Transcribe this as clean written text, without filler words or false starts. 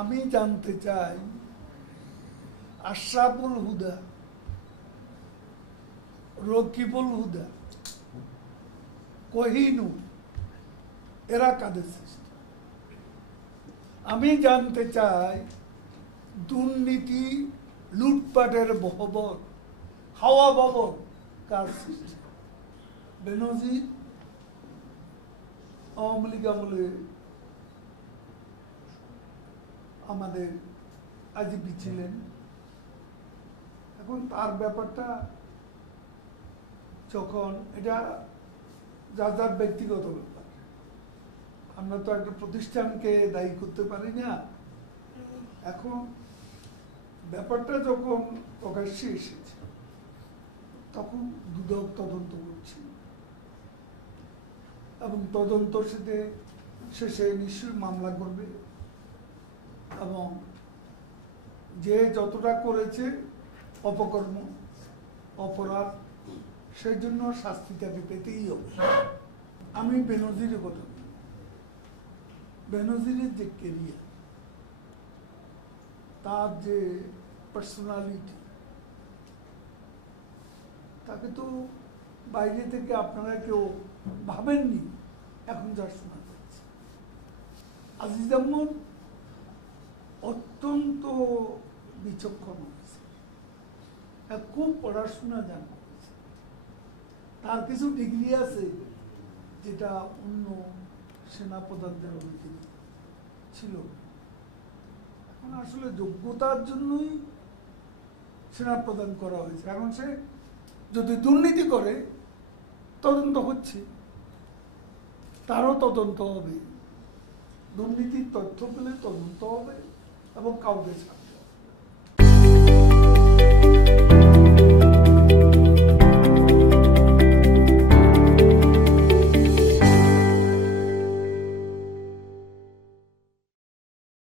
আমি জানতে চাই আশরাফুল হুদা, রকিবুল হুদা, কোহিনুর এরা কাদের সৃষ্টি? আমি জানতে চাই দুর্নীতি, লুটপাটের বহবর, হাওয়া বহর কার সৃষ্টি? বেনজির আওয়ামী লীগ আমলে আমাদের আইজিপি ছিলেন, এখন তার ব্যাপারটা যখন এটা যার যার ব্যক্তিগত ব্যাপার, আমরা তো একটা প্রতিষ্ঠানকে দায়ী করতে পারি না। এখন ব্যাপারটা যখন প্রকাশ্যে এসেছে তখন দুদক তদন্ত করছে এবং তদন্ত শেষে নিশ্চয়ই মামলা করবে এবং যে যতটা করেছে অপকর্ম, অপরাধ, সেই জন্য শাস্তি তাকে পেতেই হবে। আমি বেনজিরের কথা বলি, বেনজিরের যে কেরিয়ার, তার যে পার্সোনালিটি, তাকে তো বাইরে থেকে আপনারা কেউ ভাবেননি, এখন যা শোনা যাচ্ছে। আজিজ আহমদ অত্যন্ত বিচক্ষণ হয়েছে, খুব পড়াশোনা জানা, তার কিছু ডিগ্রি আছে যেটা অন্য সেনাপ্রধানদের অনেকে ছিল। এখন আসলে যোগ্যতার জন্যই সেনাপ্রধান করা হয়েছে। এখন সে যদি দুর্নীতি করে, তদন্ত হচ্ছে, তারও তদন্ত হবে, দুর্নীতির তথ্য পেলে তদন্ত হবে এবং কাউকে ছাড়বে।